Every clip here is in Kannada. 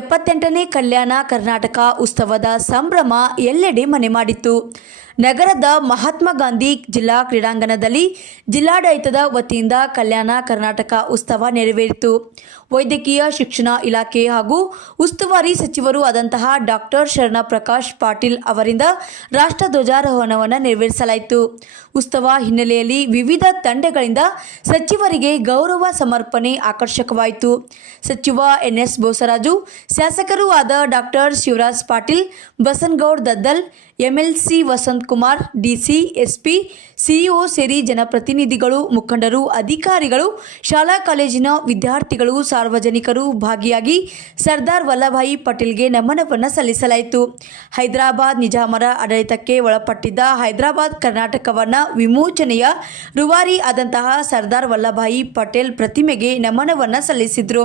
78ನೇ ಕಲ್ಯಾಣ ಕರ್ನಾಟಕ ಉತ್ಸವದ ಸಂಭ್ರಮ ಎಲ್ಲೆಡೆ ಮನೆ ಮಾಡಿತ್ತು. ನಗರದ ಮಹಾತ್ಮ ಗಾಂಧಿ ಜಿಲ್ಲಾ ಕ್ರೀಡಾಂಗಣದಲ್ಲಿ ಜಿಲ್ಲಾಡಳಿತದ ವತಿಯಿಂದ ಕಲ್ಯಾಣ ಕರ್ನಾಟಕ ಉತ್ಸವ ನೆರವೇರಿತು. ವೈದ್ಯಕೀಯ ಶಿಕ್ಷಣ ಇಲಾಖೆ ಹಾಗೂ ಉಸ್ತುವಾರಿ ಸಚಿವರು ಆದಂತಹ ಡಾಕ್ಟರ್ ಶರಣಪ್ರಕಾಶ್ ಪಾಟೀಲ್ ಅವರಿಂದ ರಾಷ್ಟ್ರಧ್ವಜಾರೋಹಣವನ್ನು ನೆರವೇರಿಸಲಾಯಿತು. ಉತ್ಸವ ಹಿನ್ನೆಲೆಯಲ್ಲಿ ವಿವಿಧ ತಂಡಗಳಿಂದ ಸಚಿವರಿಗೆ ಗೌರವ ಸಮರ್ಪಣೆ ಆಕರ್ಷಕವಾಯಿತು. ಸಚಿವ ಎನ್.ಎಸ್. ಬೋಸರಾಜು, ಶಾಸಕರೂ ಆದ doctor Shivaraj Patil, Basanagouda Daddal, MLC Vasanth Kumar, DC, SP, CEO ಸೇರಿ ಜನಪ್ರತಿನಿಧಿಗಳು, ಮುಖಂಡರು, ಅಧಿಕಾರಿಗಳು, ಶಾಲಾ ಕಾಲೇಜಿನ ವಿದ್ಯಾರ್ಥಿಗಳು, ಸಾರ್ವಜನಿಕರು ಭಾಗಿಯಾಗಿ ಸರ್ದಾರ್ ವಲ್ಲಭಾಯಿ ಪಟೇಲ್ಗೆ ನಮನವನ್ನು ಸಲ್ಲಿಸಲಾಯಿತು. ಹೈದರಾಬಾದ್ ನಿಜಾಮರ ಆಡಳಿತಕ್ಕೆ ಒಳಪಟ್ಟಿದ್ದ ಹೈದರಾಬಾದ್ ಕರ್ನಾಟಕವನ್ನು ವಿಮೋಚನೆಯ ರೂವಾರಿ ಆದಂತಹ ಸರ್ದಾರ್ ವಲ್ಲಭಾಯಿ ಪಟೇಲ್ ಪ್ರತಿಮೆಗೆ ನಮನವನ್ನು ಸಲ್ಲಿಸಿದರು.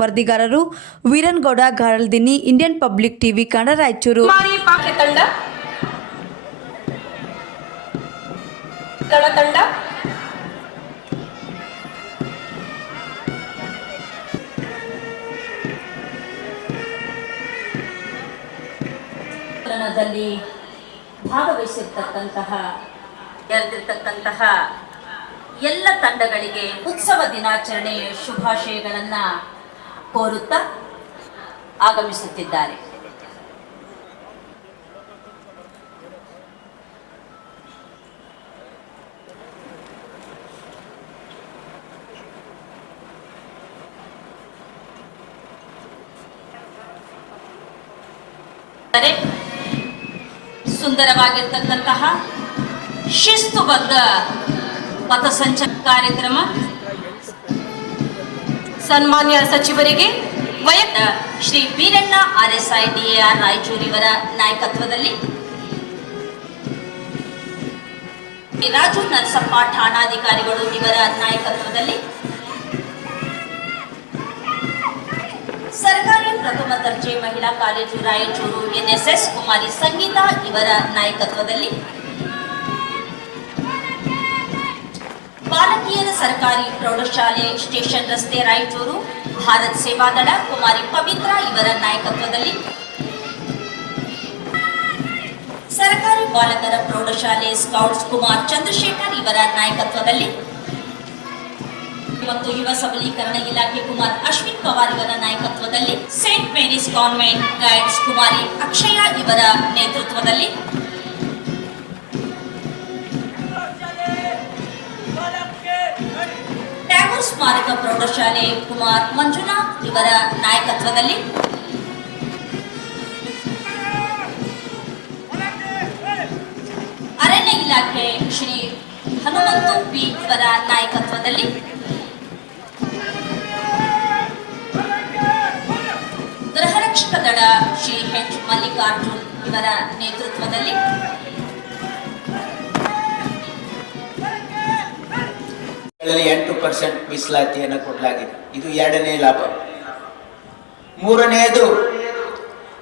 ವರದಿಗಾರರು Veeranagouda Garaldinni, Indian public TV Kannada, Raichur. ತಂಡ ಭಾಗವಹಿಸಿರ್ತಕ್ಕಂತಹ ಎಲ್ಲ ತಂಡಗಳಿಗೆ ಉತ್ಸವ ದಿನಾಚರಣೆಯ ಶುಭಾಶಯಗಳನ್ನು ಕೋರುತ್ತಾ ಆಗಮಿಸುತ್ತಿದ್ದಾರೆ. ಸುಂದರವಾಗಿರ್ತಕ್ಕಂತಹ ಶಿಸ್ತುಬದ್ಧ ಪಥಸಂಚಲನ ಕಾರ್ಯಕ್ರಮ ಸನ್ಮಾನ್ಯ ಸಚಿವರಿಗೆ ಶ್ರೀ ವೀರಣ್ಣ RSI DAR ರಾಯಚೂರು ಇವರ ನಾಯಕತ್ವದಲ್ಲಿ, ರಾಜು ನರಸಪ್ಪ ಠಾಣಾಧಿಕಾರಿಗಳು ಇವರ ನಾಯಕತ್ವದಲ್ಲಿ, ಸರ್ಕಾರಿ ಪ್ರಥಮ ದರ್ಜೆ ಮಹಿಳಾ ಕಾಲೇಜು ರಾಯಚೂರು NSS ಕುಮಾರಿ ಸಂಗೀತಾ ಇವರ ನಾಯಕತ್ವದಲ್ಲಿ, ಬಾಲಕಿಯರ ಸರ್ಕಾರಿ ಪ್ರೌಢಶಾಲೆ ಸ್ಟೇಷನ್ ರಸ್ತೆ ರಾಯಚೂರು ಭಾರತ್ ಸೇವಾದಳ ಕುಮಾರಿ ಪವಿತ್ರ ಇವರ ನಾಯಕತ್ವದಲ್ಲಿ, ಸರ್ಕಾರಿ ಬಾಲಕರ ಪ್ರೌಢಶಾಲೆ ಸ್ಕೌಟ್ಸ್ ಕುಮಾರ್ ಚಂದ್ರಶೇಖರ್ ಇವರ ನಾಯಕತ್ವದಲ್ಲಿ ಮತ್ತು ಯುವ ಸಬಲೀಕರಣ ಇಲಾಖೆ ಕುಮಾರ್ ಅಶ್ವಿನ್ ಪವಾರ್ ಇವರ ನಾಯಕತ್ವದಲ್ಲಿ, ಸೇಂಟ್ ಮೇರೀಸ್ ಕಾನ್ವೆಂಟ್ ಗೈಡ್ಸ್ ಕುಮಾರಿ ಅಕ್ಷಯ ಇವರ ನೇತೃತ್ವದಲ್ಲಿ, ಟ್ಯಾಗೋರ್ ಸ್ಮಾರಕ ಪ್ರೌಢಶಾಲೆ ಕುಮಾರ್ ಮಂಜುನಾಥ್ ಇವರ ನಾಯಕತ್ವದಲ್ಲಿ, ಅರಣ್ಯ ಇಲಾಖೆ ಶ್ರೀ ಹನುಮಂತು ಪಿ ಇವರ ನಾಯಕತ್ವದಲ್ಲಿ, ಗೃಹರಕ್ಷಕ ದಳ ಶ್ರೀ H ಮಲ್ಲಿಕಾರ್ಜುನ್ ಇವರ ನೇತೃತ್ವದಲ್ಲಿ, 8% ಮೀಸಲಾತಿಯನ್ನು ಕೊಡಲಾಗಿದೆ. ಇದು ಎರಡನೇ ಲಾಭ. ಮೂರನೆಯದು,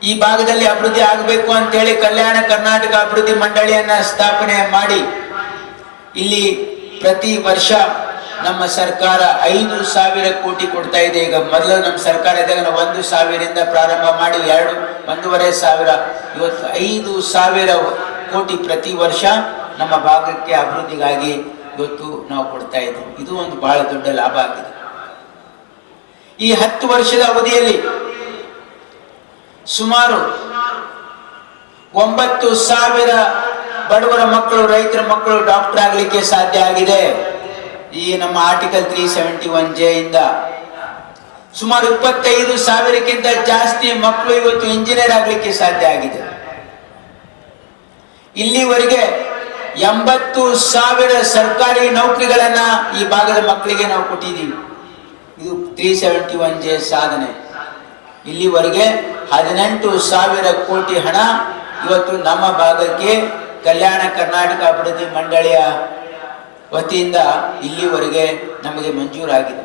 ಈ ಭಾಗದಲ್ಲಿ ಅಭಿವೃದ್ಧಿ ಆಗಬೇಕು ಅಂತೇಳಿ ಕಲ್ಯಾಣ ಕರ್ನಾಟಕ ಅಭಿವೃದ್ಧಿ ಮಂಡಳಿಯನ್ನ ಸ್ಥಾಪನೆ ಮಾಡಿ ಇಲ್ಲಿ ಪ್ರತಿ ವರ್ಷ ನಮ್ಮ ಸರ್ಕಾರ 5,000 ಕೋಟಿ ಕೊಡ್ತಾ ಇದೆ. ಈಗ ಮೊದಲು ನಮ್ಮ ಸರ್ಕಾರ ಇದ್ದಾಗ ನಾವು 1,000 ಪ್ರಾರಂಭ ಮಾಡಿ 1,500 ಇವತ್ತು 5,000 ಕೋಟಿ ಪ್ರತಿ ವರ್ಷ ನಮ್ಮ ಭಾಗಕ್ಕೆ ಅಭಿವೃದ್ಧಿಗಾಗಿ ಇವತ್ತು ನಾವು ಕೊಡ್ತಾ ಇದ್ದೀವಿ. ಇದು ಒಂದು ಬಹಳ ದೊಡ್ಡ ಲಾಭ ಆಗಿದೆ. ಈ 10 ವರ್ಷದ ಅವಧಿಯಲ್ಲಿ ಸುಮಾರು 9,000 ಬಡವರ ಮಕ್ಕಳು, ರೈತರ ಮಕ್ಕಳು ಡಾಕ್ಟರ್ ಆಗಲಿಕ್ಕೆ ಸಾಧ್ಯ ಆಗಿದೆ. ಈ ನಮ್ಮ ಆರ್ಟಿಕಲ್ 371J ಇಂದ ಸುಮಾರು 25,000ಕ್ಕಿಂತ ಜಾಸ್ತಿ ಮಕ್ಕಳು ಇವತ್ತು ಇಂಜಿನಿಯರ್ ಆಗಲಿಕ್ಕೆ ಸಾಧ್ಯ ಆಗಿದೆ. ಇಲ್ಲಿವರೆಗೆ 80,000 ಸರ್ಕಾರಿ ನೌಕರಿಗಳನ್ನ ಈ ಭಾಗದ ಮಕ್ಕಳಿಗೆ ನಾವು ಕೊಟ್ಟಿದ್ದೀವಿ. ಇದು 371J ಸಾಧನೆ. ಇಲ್ಲಿವರೆಗೆ 18,000 ಕೋಟಿ ಹಣ ಇವತ್ತು ನಮ್ಮ ಭಾಗಕ್ಕೆ ಕಲ್ಯಾಣ ಕರ್ನಾಟಕ ಅಭಿವೃದ್ಧಿ ಮಂಡಳಿಯ ವತಿಯಿಂದ ಇಲ್ಲಿವರೆಗೆ ನಮಗೆ ಮಂಜೂರಾಗಿದೆ.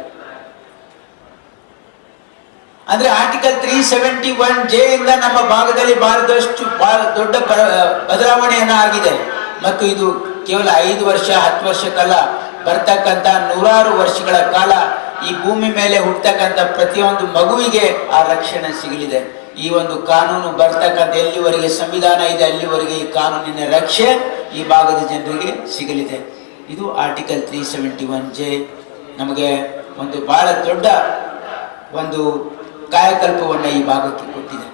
ಅಂದ್ರೆ ಆರ್ಟಿಕಲ್ 371J ಇಂದ ನಮ್ಮ ಭಾಗದಲ್ಲಿ ಬಹಳ ದೊಡ್ಡ ಬದಲಾವಣೆಯನ್ನ ಆಗಿದೆ. ಮತ್ತು ಇದು ಕೇವಲ 5 ವರ್ಷ 10 ವರ್ಷ ಕಾಲ ಬರ್ತಕ್ಕಂಥ 100 ವರ್ಷಗಳ ಕಾಲ ಈ ಭೂಮಿ ಮೇಲೆ ಹುಟ್ಟತಕ್ಕಂಥ ಪ್ರತಿಯೊಂದು ಮಗುವಿಗೆ ಆ ರಕ್ಷಣೆ ಸಿಗಲಿದೆ. ಈ ಒಂದು ಕಾನೂನು ಬರ್ತಕ್ಕಂಥ ಎಲ್ಲಿವರೆಗೆ ಸಂವಿಧಾನ ಇದೆ ಅಲ್ಲಿವರೆಗೆ ಈ ಕಾನೂನಿನ ರಕ್ಷೆ ಈ ಭಾಗದ ಜನರಿಗೆ ಸಿಗಲಿದೆ. ಇದು ಆರ್ಟಿಕಲ್ 371J ನಮಗೆ ಒಂದು ಬಹಳ ದೊಡ್ಡ ಒಂದು ಕಾಯಕಲ್ಪವನ್ನು ಈ ಭಾಗಕ್ಕೆ ಕೊಟ್ಟಿದೆ.